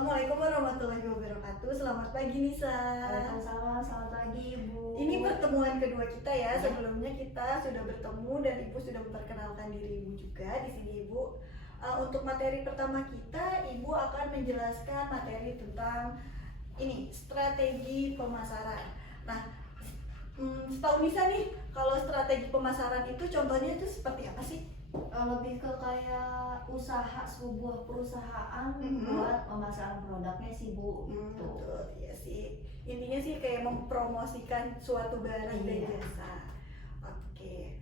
Assalamualaikum warahmatullahi wabarakatuh. Selamat pagi Nisa. Waalaikumsalam, selamat pagi Ibu. Ini pertemuan kedua kita ya. Sebelumnya kita sudah bertemu dan Ibu sudah memperkenalkan diri Ibu juga di sini Ibu. Untuk materi pertama kita, Ibu akan menjelaskan materi tentang ini strategi pemasaran. Nah, setahu Nisa nih, kalau strategi pemasaran itu contohnya itu seperti apa sih? Lebih ke kayak usaha sebuah perusahaan buat pemasaran produknya sih Bu. Betul, ya sih. Intinya sih kayak mempromosikan suatu barang dan jasa. Oke.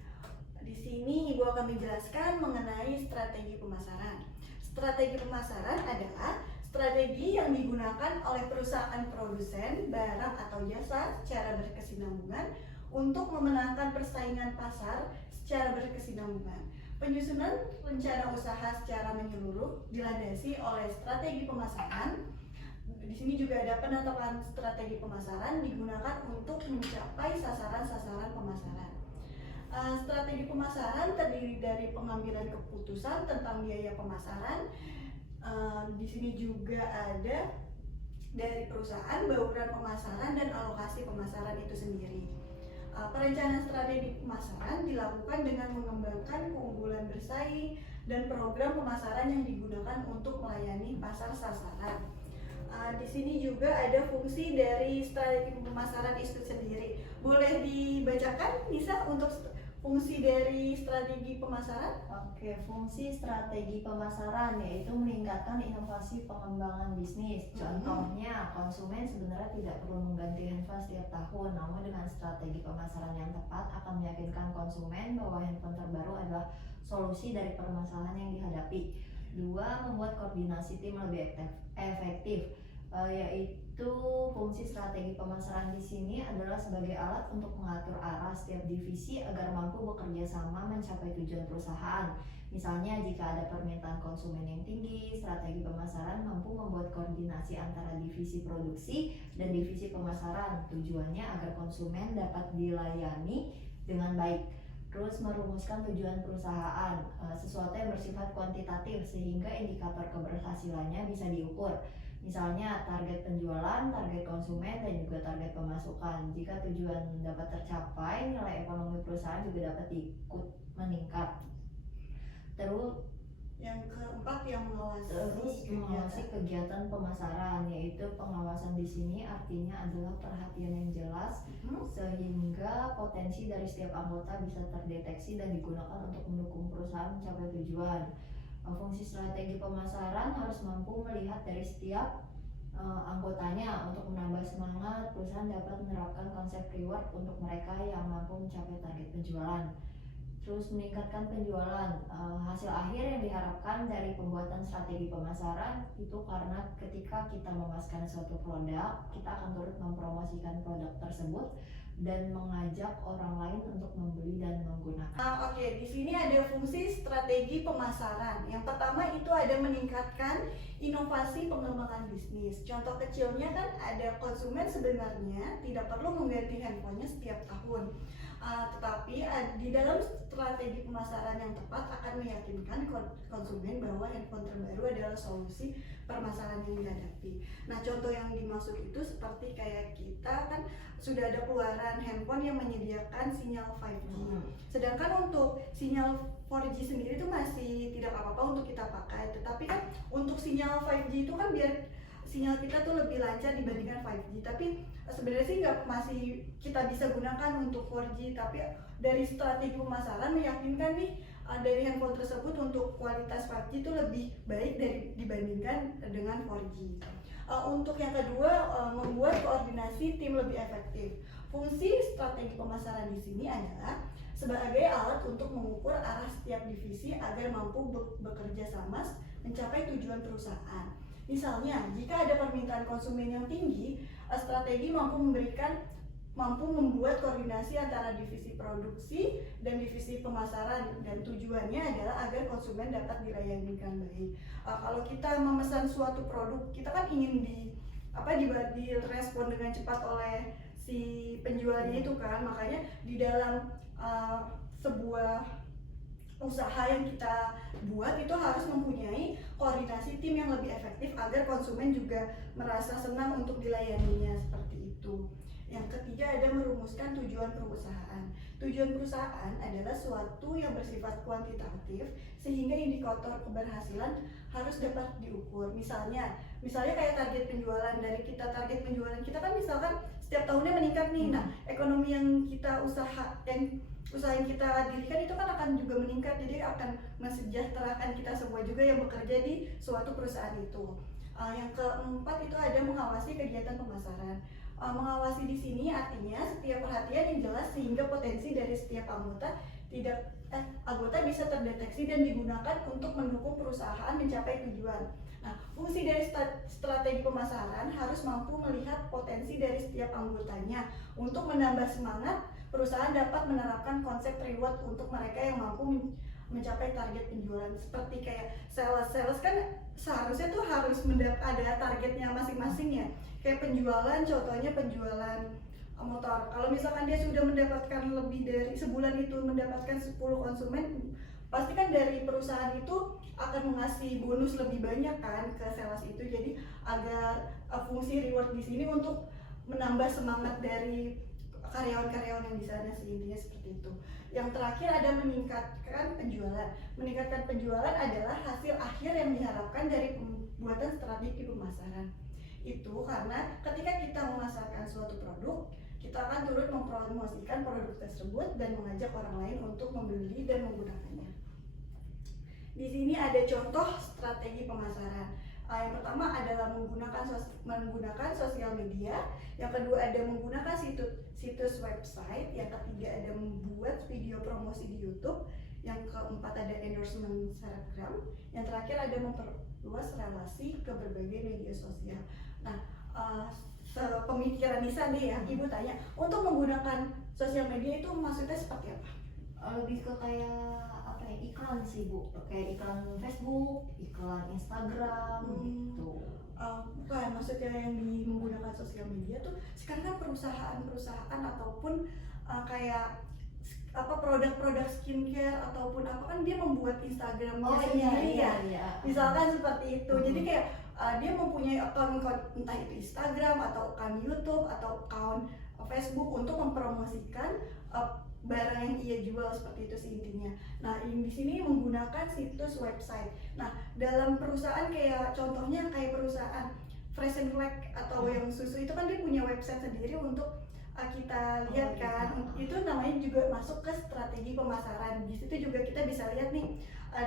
Di sini Ibu akan menjelaskan mengenai strategi pemasaran. Strategi pemasaran adalah strategi yang digunakan oleh perusahaan produsen barang atau jasa secara berkesinambungan untuk memenangkan persaingan pasar secara berkesinambungan. Penyusunan rencana usaha secara menyeluruh dilandasi oleh strategi pemasaran. Di sini juga ada penetapan strategi pemasaran digunakan untuk mencapai sasaran-sasaran pemasaran. Strategi pemasaran terdiri dari pengambilan keputusan tentang biaya pemasaran. Di sini juga ada dari perusahaan, bauran pemasaran, dan alokasi pemasaran itu sendiri. Perencanaan strategi pemasaran dilakukan dengan mengembangkan keunggulan bersaing dan program pemasaran yang digunakan untuk melayani pasar sasaran. Di sini juga ada fungsi dari strategi pemasaran itu sendiri. Boleh dibacakan Nisa untuk fungsi dari strategi pemasaran? Oke, fungsi strategi pemasaran yaitu meningkatkan inovasi pengembangan bisnis. Contohnya, konsumen sebenarnya tidak perlu mengganti handphone setiap tahun, namun dengan strategi pemasaran yang tepat akan meyakinkan konsumen bahwa handphone terbaru adalah solusi dari permasalahan yang dihadapi. 2. Membuat koordinasi tim lebih efektif. Yaitu fungsi strategi pemasaran di sini adalah sebagai alat untuk mengatur arah setiap divisi agar mampu bekerja sama mencapai tujuan perusahaan. Misalnya jika ada permintaan konsumen yang tinggi, strategi pemasaran mampu membuat koordinasi antara divisi produksi dan divisi pemasaran. Tujuannya agar konsumen dapat dilayani dengan baik. Terus merumuskan tujuan perusahaan, sesuatu yang bersifat kuantitatif sehingga indikator keberhasilannya bisa diukur. Misalnya target penjualan, target konsumen, dan juga target pemasukan. Jika tujuan dapat tercapai, nilai ekonomi perusahaan juga dapat ikut meningkat. Terus yang keempat yang mengawasi kegiatan pemasaran, yaitu pengawasan di sini artinya adalah perhatian yang jelas sehingga potensi dari setiap anggota bisa terdeteksi dan digunakan untuk mendukung perusahaan mencapai tujuan. Fungsi strategi pemasaran harus mampu melihat dari setiap anggotanya untuk menambah semangat. Perusahaan dapat menerapkan konsep reward untuk mereka yang mampu mencapai target penjualan. Terus meningkatkan penjualan. Hasil akhir yang diharapkan dari pembuatan strategi pemasaran itu karena ketika kita memasarkan suatu produk, kita akan turut mempromosikan produk tersebut dan mengajak orang lain untuk membeli dan menggunakan. Oke, di sini ada fungsi strategi pemasaran. Yang pertama itu ada meningkatkan inovasi pengembangan bisnis. Contoh kecilnya kan ada konsumen sebenarnya tidak perlu mengganti handphonenya setiap tahun. Tetapi di dalam strategi pemasaran yang tepat akan meyakinkan konsumen bahwa handphone terbaru adalah solusi permasalahan yang dihadapi. Nah, contoh yang dimaksud itu seperti kayak kita kan sudah ada keluaran handphone yang menyediakan sinyal 5G. Sedangkan untuk sinyal 4G sendiri itu masih tidak apa-apa untuk kita pakai. Tetapi kan untuk sinyal 5G itu kan biar sinyal kita tuh lebih lancar dibandingkan 5G. Tapi sebenarnya sih masih kita bisa gunakan untuk 4G. Tapi dari strategi pemasaran meyakinkan nih dari handphone tersebut untuk kualitas 5G itu lebih baik dibandingkan dengan 4G. Untuk yang kedua, membuat koordinasi tim lebih efektif. Fungsi strategi pemasaran di sini adalah sebagai alat untuk mengukur arah setiap divisi agar mampu bekerja sama mencapai tujuan perusahaan. Misalnya, jika ada permintaan konsumen yang tinggi, strategi mampu membuat koordinasi antara divisi produksi dan divisi pemasaran, dan tujuannya adalah agar konsumen dapat dilayani dengan baik. Kalau kita memesan suatu produk, kita kan ingin direspon dengan cepat oleh si penjualnya itu kan, makanya di dalam sebuah usaha yang kita buat itu harus mempunyai koordinasi tim yang lebih efektif agar konsumen juga merasa senang untuk dilayaninya, seperti itu. Yang ketiga ada merumuskan tujuan perusahaan. Tujuan perusahaan adalah suatu yang bersifat kuantitatif sehingga indikator keberhasilan harus dapat diukur. Misalnya kayak target penjualan, dari kita target penjualan kita kan misalkan setiap tahunnya meningkat nih. Nah, ekonomi yang kita usaha yang kita dirikan itu kan akan juga meningkat, jadi akan mensejahterakan kita semua juga yang bekerja di suatu perusahaan itu. Yang keempat itu ada mengawasi kegiatan pemasaran. Mengawasi di sini artinya setiap perhatian yang jelas sehingga potensi dari setiap anggota bisa terdeteksi dan digunakan untuk mendukung perusahaan mencapai tujuan. Nah, fungsi dari strategi pemasaran harus mampu melihat potensi dari setiap anggotanya untuk menambah semangat perusahaan dapat menerapkan konsep reward untuk mereka yang mampu mencapai target penjualan. Seperti kayak sales kan seharusnya tuh harus ada targetnya masing-masing ya. Kayak penjualan, contohnya penjualan motor. Kalau misalkan dia sudah mendapatkan lebih dari sebulan itu mendapatkan 10 konsumen, pasti kan dari perusahaan itu akan mengasih bonus lebih banyak kan ke sales itu. Jadi agar fungsi reward di sini untuk menambah semangat dari karyawan-karyawan yang di sana sih, intinya seperti itu. Yang terakhir ada meningkatkan penjualan. Meningkatkan penjualan adalah hasil akhir yang diharapkan dari pembuatan strategi pemasaran. Itu karena ketika kita memasarkan suatu produk, kita akan turut mempromosikan produk tersebut dan mengajak orang lain untuk membeli dan menggunakannya. Di sini ada contoh strategi pemasaran. Yang pertama adalah menggunakan sosial media, yang kedua ada menggunakan situs website, yang ketiga ada membuat video promosi di YouTube, yang keempat ada endorsement selebgram, yang terakhir ada memperluas relasi ke berbagai media sosial. Nah, sepemikiran Nisa nih ya, Ibu tanya, untuk menggunakan sosial media itu maksudnya seperti apa? Lebih ke kayak apa ya, iklan sih Bu, kayak iklan Facebook, iklan Instagram gitu. Bukan, maksudnya yang menggunakan sosial media tuh sekarang kan perusahaan ataupun kayak apa produk-produk skincare ataupun apa kan dia membuat Instagramnya sendiri ya. Misalkan seperti itu. Jadi kayak dia mempunyai akun entah itu Instagram atau akun YouTube atau akun Facebook untuk mempromosikan barang yang ia jual, seperti itu sih intinya. Nah, di sini menggunakan situs website. Nah, dalam perusahaan kayak contohnya kayak perusahaan Fresh and Flag atau yang susu itu kan dia punya website sendiri untuk kita lihat kan. Itu namanya juga masuk ke strategi pemasaran. Di situ juga kita bisa lihat nih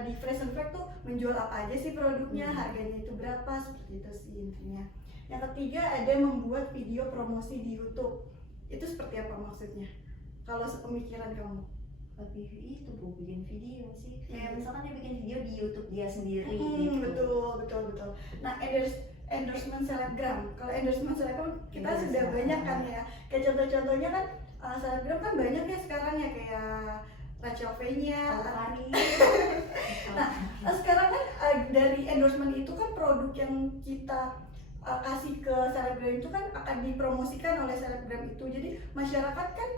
di Fresh and Flag tuh menjual apa aja sih produknya, harganya itu berapa, seperti itu sih intinya. Yang ketiga ada membuat video promosi di YouTube. Itu seperti apa maksudnya? Kalau sepemikiran kamu? Lebih itu Bu, bikin video sih. Kayak misalkan dia bikin video di YouTube dia sendiri gitu. Betul. Nah, endorsement selebgram. Kalau endorsement selebgram kita sudah banyak kan ya. Kayak contoh-contohnya kan selebgram kan banyak ya sekarang ya, kayak Rachel V-nya. Nah, sekarang kan dari endorsement itu kan produk yang kita kasih ke selebgram itu kan akan dipromosikan oleh selebgram itu. Jadi masyarakat kan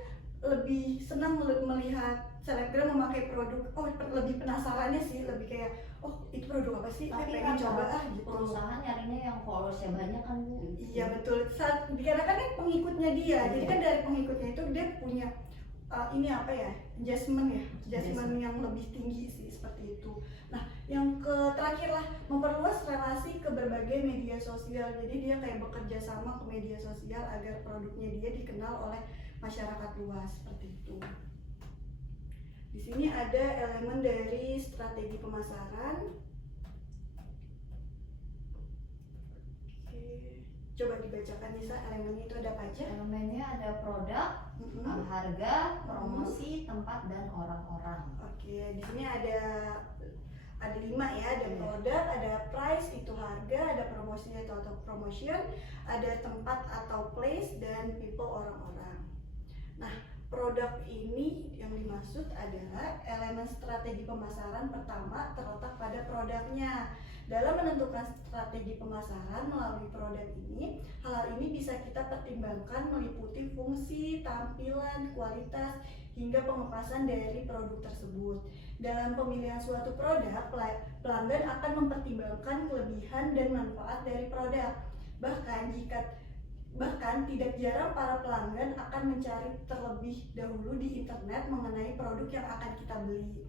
lebih senang melihat selebgram memakai produk, lebih penasarannya sih, lebih kayak itu produk apa sih, pengen coba gitu. Perusahaan nyarinya yang followersnya banyak kan Bu. Iya betul, dikarenakan kan pengikutnya dia, jadi kan dari pengikutnya itu dia punya adjustment yang lebih tinggi sih, seperti itu. Nah, yang terakhir lah, memperluas relasi ke berbagai media sosial. Jadi dia kayak bekerja sama ke media sosial agar produknya dia dikenal oleh masyarakat luas, seperti itu. Di sini ada elemen dari strategi pemasaran. Oke, coba dibacakan Nisa, elemennya itu ada apa aja? Elemennya ada produk, harga, promosi, tempat, dan orang-orang. Oke, di sini ada 5 ya, ada produk, ada price itu harga, ada promosi atau promotion, ada tempat atau place, dan people orang-orang. Nah, produk ini yang dimaksud adalah elemen strategi pemasaran pertama terletak pada produknya. Dalam menentukan strategi pemasaran melalui produk ini, hal ini bisa kita pertimbangkan meliputi fungsi, tampilan, kualitas, hingga pengemasan dari produk tersebut. dalam pemilihan suatu produk, pelanggan akan mempertimbangkan kelebihan dan manfaat dari produk. Bahkan tidak jarang para pelanggan akan mencari terlebih dahulu di internet mengenai produk yang akan kita beli.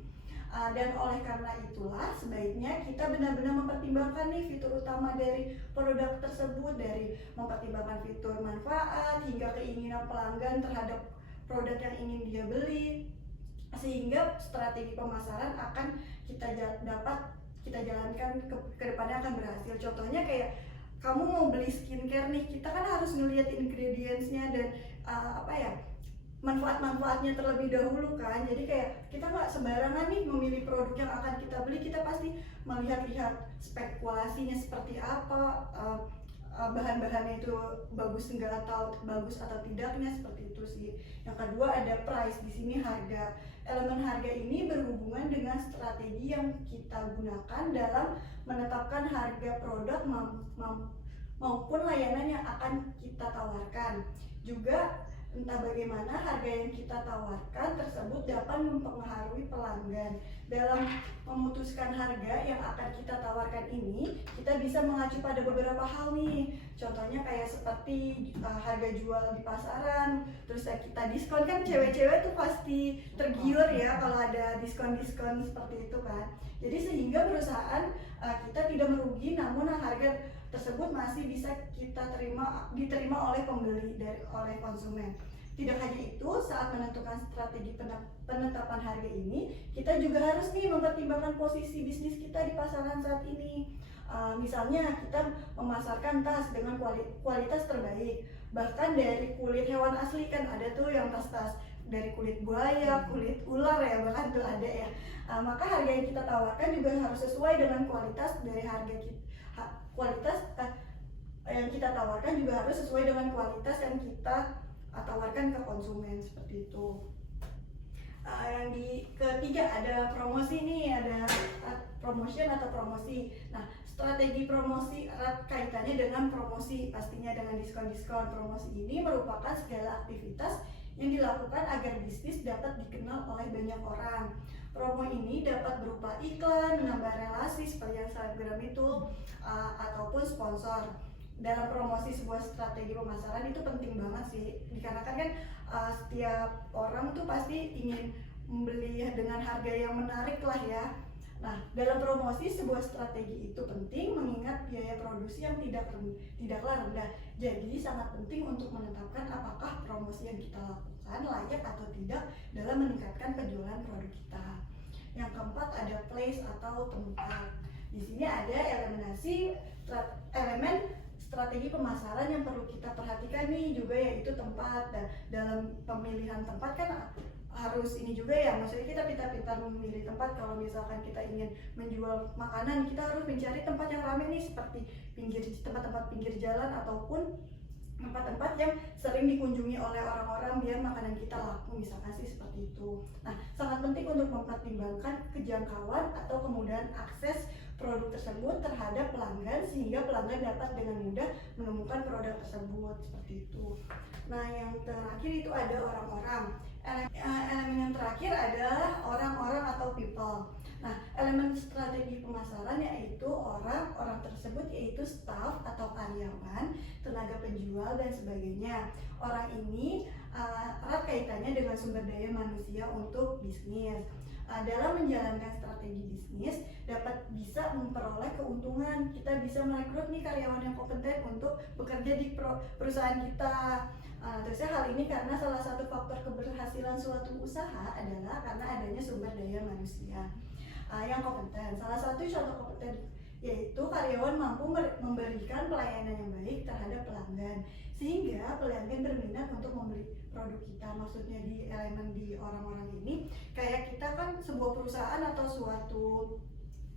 Dan oleh karena itulah sebaiknya kita benar-benar mempertimbangkan nih fitur utama dari produk tersebut, dari mempertimbangkan fitur manfaat hingga keinginan pelanggan terhadap produk yang ingin dia beli, sehingga strategi pemasaran akan dapat kita jalankan ke depannya akan berhasil. Contohnya kayak kamu mau beli skincare nih, kita kan harus ngelihat ingredientsnya dan manfaat-manfaatnya terlebih dahulu kan. Jadi kayak kita nggak sembarangan nih memilih produk yang akan kita beli, kita pasti melihat-lihat spekulasinya seperti apa, bahan-bahannya itu bagus atau tidaknya, seperti itu sih. Yang kedua ada price, di sini harga. Elemen harga ini berhubungan dengan strategi yang kita gunakan dalam menetapkan harga produk maupun layanan yang akan kita tawarkan. Juga entah bagaimana harga yang kita tawarkan tersebut dapat mempengaruhi pelanggan. Dalam memutuskan harga yang akan kita tawarkan ini, kita bisa mengacu pada beberapa hal nih. Contohnya kayak seperti harga jual di pasaran, terus kita diskon, kan cewek-cewek tuh pasti tergiur ya kalau ada diskon-diskon seperti itu kan. Jadi sehingga perusahaan kita tidak merugi, namun harga tersebut masih bisa diterima oleh pembeli oleh konsumen. Tidak hanya itu, saat menentukan strategi penetapan harga ini, kita juga harus nih mempertimbangkan posisi bisnis kita di pasaran saat ini. Misalnya kita memasarkan tas dengan kualitas terbaik, bahkan dari kulit hewan asli, kan ada tuh yang tas-tas dari kulit buaya, kulit ular ya, bahkan tuh ada ya. Maka harga yang kita tawarkan juga harus sesuai dengan kualitas dari harga yang kita tawarkan juga harus sesuai dengan kualitas yang kita tawarkan ke konsumen, seperti itu. Yang ketiga ada promosi nih, ada promotion atau promosi. Nah, strategi promosi erat kaitannya dengan promosi, pastinya dengan diskon-diskon. Promosi ini merupakan segala aktivitas yang dilakukan agar bisnis dapat dikenal oleh banyak orang. Promo ini dapat berupa iklan, menambah relasi seperti yang selebgram itu, ataupun sponsor. Dalam promosi sebuah strategi pemasaran itu penting banget sih, dikarenakan kan setiap orang tuh pasti ingin membeli dengan harga yang menarik lah ya. Nah, dalam promosi sebuah strategi itu penting mengingat biaya produksi yang tidaklah rendah. Jadi sangat penting untuk menetapkan apakah promosi yang kita lakukan layak atau tidak dalam meningkatkan penjualan produk kita. Yang keempat ada place atau tempat. Di sini ada elemen strategi pemasaran yang perlu kita perhatikan nih juga, yaitu tempat. Dan dalam pemilihan tempat kan harus ini juga ya, maksudnya kita pintar-pintar memilih tempat. Kalau misalkan kita ingin menjual makanan, kita harus mencari tempat yang ramai nih, seperti tempat-tempat pinggir jalan ataupun tempat-tempat yang sering dikunjungi oleh orang-orang biar makanan kita laku, misalkan sih seperti itu. Nah, sangat penting untuk mempertimbangkan kejangkauan atau kemudahan akses produk tersebut terhadap pelanggan, sehingga pelanggan dapat dengan mudah menemukan produk tersebut, seperti itu. Nah, yang terakhir itu ada orang-orang. Elemen yang terakhir adalah orang-orang atau people. Nah, elemen strategi pemasaran yaitu orang tersebut yaitu staff atau karyawan, tenaga penjual dan sebagainya. Orang ini erat kaitannya dengan sumber daya manusia untuk bisnis. Dalam menjalankan strategi bisnis dapat bisa memperoleh keuntungan. Kita bisa merekrut nih karyawan yang kompeten untuk bekerja di perusahaan kita. Terusnya hal ini karena salah satu faktor keberhasilan suatu usaha adalah karena adanya sumber daya manusia yang kompeten. Salah satu contoh kompeten yaitu karyawan mampu memberikan pelayanan yang baik terhadap pelanggan, sehingga pelanggan berminat untuk membeli produk kita. Maksudnya di elemen di orang-orang ini, kayak kita kan sebuah perusahaan atau suatu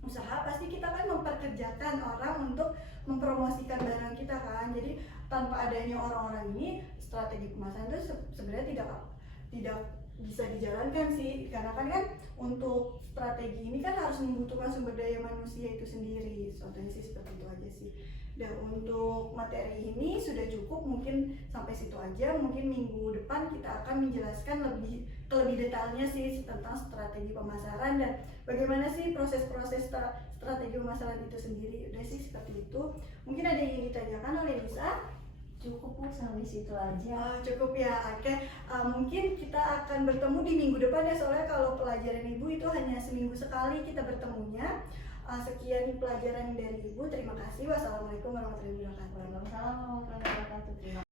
usaha, pasti kita kan memperkerjakan orang untuk mempromosikan barang kita kan. Jadi tanpa adanya orang-orang ini, strategi pemasaran itu sebenarnya tidak bisa dijalankan sih, karena kan untuk strategi ini kan harus membutuhkan sumber daya manusia itu sendiri. Contohnya sih seperti itu aja sih. Dan untuk materi ini sudah cukup, mungkin sampai situ aja. Mungkin minggu depan kita akan menjelaskan lebih detailnya sih tentang strategi pemasaran dan bagaimana sih proses-proses strategi pemasaran itu sendiri. Udah sih seperti itu. Mungkin ada yang ingin ditanyakan oleh Lisa? Cukup Bu, sampai situ aja. Cukup ya, oke. Mungkin kita akan bertemu di minggu depan ya, soalnya kalau pelajaran Ibu itu hanya seminggu sekali kita bertemunya. Sekian pelajaran dari Ibu, terima kasih. Wassalamualaikum warahmatullahi wabarakatuh. Waalaikumsalam warahmatullahi wabarakatuh. Terima